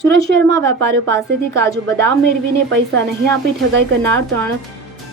સુરત શહેરમાં વેપારીઓ પાસેથી કાજુ બદામ મેળવીને પૈસા નહીં આપી ઠગાઈ કરનાર ત્રણ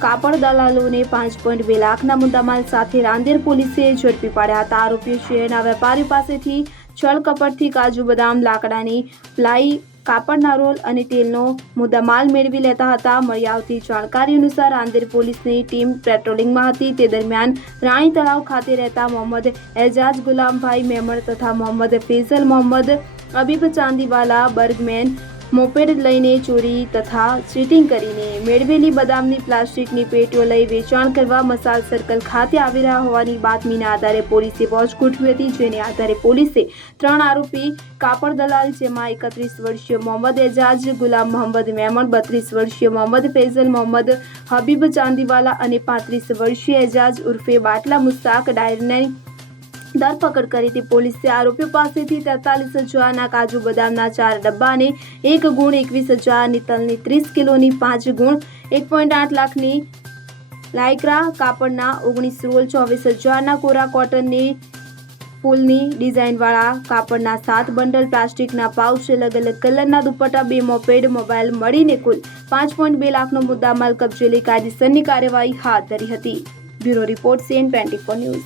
કાપડ દલાલોને પાંચ પોઈન્ટ બે લાખના મુદ્દામાલ સાથે રાંદેર પોલીસે ઝડપી પાડ્યા હતા. આરોપીઓ શહેરના વેપારીઓ પાસેથી છળ કપડથી કાજુ બદામ, લાકડાની પ્લાય કાપડના રોલ અને તેલનો મુદ્દામાલ મેળવી લેતા હતા. મળી આવતી જાણકારી અનુસાર રાંદેર પોલીસની ટીમ પેટ્રોલિંગમાં હતી. તે દરમિયાન રાણી તળાવ ખાતે રહેતા મોહમ્મદ એજાજ ગુલામભાઈ મેમણ તથા મોહમ્મદ ફેઝલ મોહમ્મદ અબીબ ચાંદીવાલા બર્ગમેન મોપેડ લઈને ચોરી તથા ચીટિંગ કરીને મેળવેલી બદામની પ્લાસ્ટિકની પેટીઓ લઈ વેચાણ કરવા મસાલ સર્કલ ખાતે આવી રહ્યા હોવાની બાતમીના આધારે પોલીસે વોચ ગોઠવી હતી, જેને આધારે પોલીસે ત્રણ આરોપી કાપડ દલાલ, જેમાં એકત્રીસ વર્ષીય મોહમ્મદ એજાજ, ગુલામ મોહમ્મદ મેમણ, બત્રીસ વર્ષીય મોહમ્મદ ફૈઝલ મોહમ્મદ, હબીબ ચાંદીવાલા અને પાંત્રીસ વર્ષીય એજાજ ઉર્ફે બાટલા મુસ્તાક ડાયરની ધરપકડ કરી હતી. પોલીસે આરોપીઓ પાસેથી તેતાલીસ હજારના કાજુ બદામના ચાર ડબ્બા અને એક ગુણ એકવીસ હજારની તલની ત્રીસ કિલોની પાંચ ગુણ એક પોઈન્ટ આઠ લાખની લાયક્રા કાપડના ઓગણીસ રોલ ચોવીસ હજારના કોરા કોટનની ફૂલની ડિઝાઇનવાળા કાપડના સાત બંડલ પ્લાસ્ટિકના પાઉચ અલગ અલગ કલરના દુપટ્ટા, બે મોપેડ, મોબાઈલ મળીને કુલ પાંચ પોઈન્ટ બે લાખનો મુદ્દામાલ કબજે લઈ કાયદેસરની કાર્યવાહી હાથ ધરી હતી. Bureau report, CN twenty news.